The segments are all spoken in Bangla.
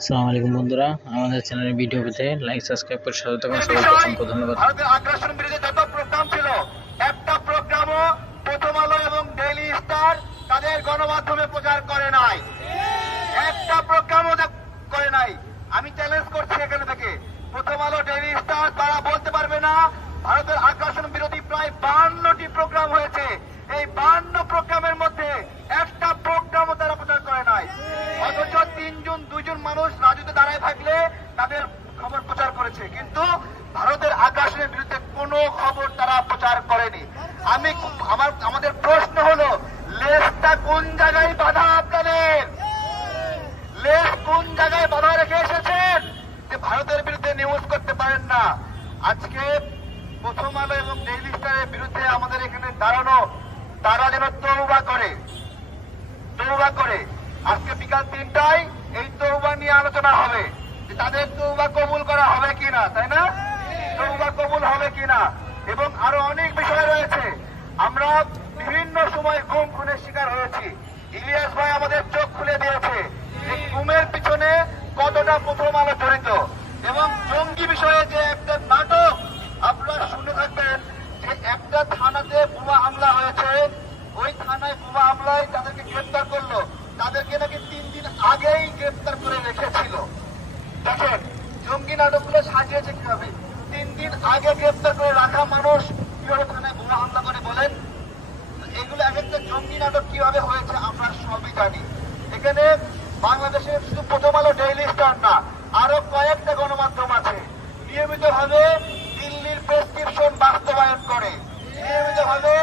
আসসালামু আলাইকুম বন্ধুরা, আমাদের চ্যানেলের ভিডিও পেতে লাইক সাবস্ক্রাইব করে সাথে থাকুন। সবাইকে অসংখ্য ধন্যবাদ। ভারতের আগ্রাসন বিরোধী যত প্রোগ্রাম ছিল, একটা প্রোগ্রামও প্রথম আলো এবং ডেইলি স্টার তাদের গণমাধ্যমে প্রচার করে নাই। একটা প্রোগ্রামও করে নাই। আমি চ্যালেঞ্জ করছি এখানে থেকে, প্রথম আলো ডেইলি স্টার তারা বলতে পারবে না ভারতের আগ্রাসন বিরোধী প্রায় 52টি প্রোগ্রাম হয়েছে। এই 52 প্রোগ্রামের মধ্যে একটা প্রোগ্রামও তারা প্রচার করে নাই। অথচ 2জন মানুষ রাজুতে দাঁড়ায় থাকলে তাদের খবর প্রচার করেছে, কিন্তু ভারতের আগ্রাসনের বিরুদ্ধে কোনো খবর তারা প্রচার করেনি। আমাদের প্রশ্ন হলো, লেজটা কোন জায়গায় বাধা? আপনাদের লেজ কোন জায়গায় বাধা রেখে এসেছেন যে ভারতের বিরুদ্ধে নিউজ করতে পারেন না? আজকে প্রথম আলো এবং ডেইলি স্টারের বিরুদ্ধে আমাদের এখানে দাঁড়ানো, তারা যেন তওবা করে আজকে বিকাল 3টায় এই তওবা নিয়ে আলোচনা হবে যে তাদের তওবা কবুল করা হবে কিনা, তাই না? তওবা কবুল হবে কিনা। এবং আরো অনেক বিষয় রয়েছে। আমরা বিভিন্ন সময় গুম খুনের শিকার হয়েছি। ইলিয়াস ভাই আমাদের চোখ খুলে দিয়েছে এই গুমের পিছনে কতটা প্রথম আলো জড়িত। এবং জঙ্গি বিষয়ে যে একটা নাটক আপনারা শুনে থাকবেন যে একটা থানাতে বোমা হামলা হয়েছে, ওই থানায় বোমা হামলায় তাদেরকে গ্রেফতার করলো, তাদেরকে নাকি 3 দিন আগেই গ্রেফতার করে রেখেছিল। দেখেন জঙ্গি নাটকগুলো সাজিয়েছে কিভাবে। 3 দিন আগে গ্রেফতার করে রাখা মানুষ কিভাবে থানায় বোমা হামলা করে বলেন? এগুলো এক একটা জঙ্গি নাটক কিভাবে হয়েছে আমরা সবই জানি। এখানে বাংলাদেশের শুধু প্রথম আলো ডেইলি স্টার না, আরো কয়েকটা গণমাধ্যম আছে নিয়মিতভাবে দিল্লির প্রেসক্রিপশন বাস্তবায়ন করে, নিয়মিতভাবে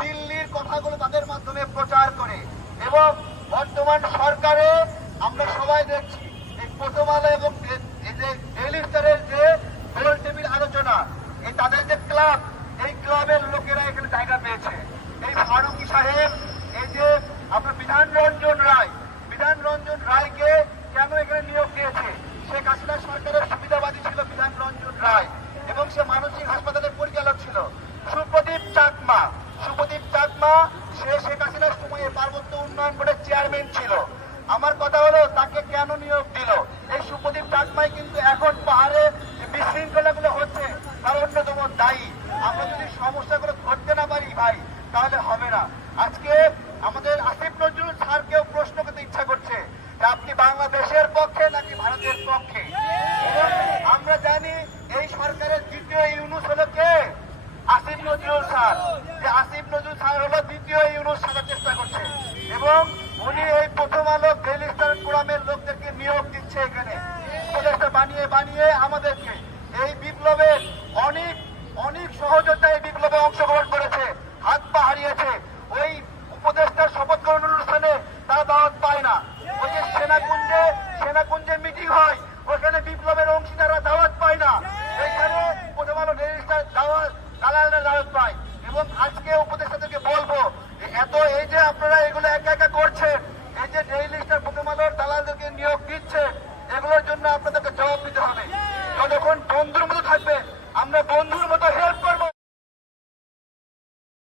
দিল্লির কথাগুলো তাদের মাধ্যমে প্রচার করে। এবং বর্তমান সরকারে আমরা সবাই দেখছি এই প্রথম আলো এবং ডেইলি স্টারের যে গোল টেবিল আলোচনা, এই তাদের যে ক্লাব, এই ক্লাবের লোকেরা এখানে জায়গা পেয়েছে। এই ফারুকি সাহেব, এই যে আপনার বিধান রঞ্জন রায়কে কেন এখানে নিয়োগ দিয়েছে? শেখ হাসিনা সরকারের সুবিধাবাদী ছিল বিধান রঞ্জন রায়, এবং সে মানসিক হাসপাতালের পরিচালক ছিল। সুপ্রদীপ চাকমা, সে শেখ হাসিনার সময়ে পার্বত্য উন্নয়ন বোর্ডের চেয়ারম্যান ছিল। আমার কথা হলো, তাকে কেন নিয়োগ দিল? এই সুপ্রদীপ চাকমাই কিন্তু এখন পাহাড়ে বিশৃঙ্খলাগুলো হচ্ছে তার অন্যতম দায়ী। আমরা যদি সমস্যাগুলো ধরতে না পারি ভাই, তাহলে হবে না। আজকে আমাদের আসিফ নজরুল স্যারকেও প্রশ্ন করতে ইচ্ছা করছে যে আপনি বাংলাদেশের পক্ষে নাকি ভারতের পক্ষে? আমরা জানি এই সরকারের দ্বিতীয় ইউনুস হলো কে? আসিফ নজরুল স্যার। যে আসিফ নজরুল স্যার হলো দ্বিতীয় ইউনুস সাজার চেষ্টা করছে, এবং উনি এই প্রথম আলো ডেইলি স্টার ফোরামের লোকদেরকে নিয়োগ দিচ্ছে এখানে উপদেষ্টা বানিয়ে আমাদেরকে। এই বিপ্লবের অনেক সহযোদ্ধা এই বিপ্লবে অংশগ্রহণ করেছে, হাত পা হারিয়েছে। ওই উপদেষ্টার শপথ গ্রহণ অনুষ্ঠানে তারা দাওয়াত পায় না। ওই যে সেনাকুঞ্জে মিটিং হয়, ওখানে বিপ্লবের অংশীদাররা দাওয়াত পায় না। এইখানে প্রথম আলো ডেইলি স্টার দালালরা দাওয়াত পায়। এবং আজকে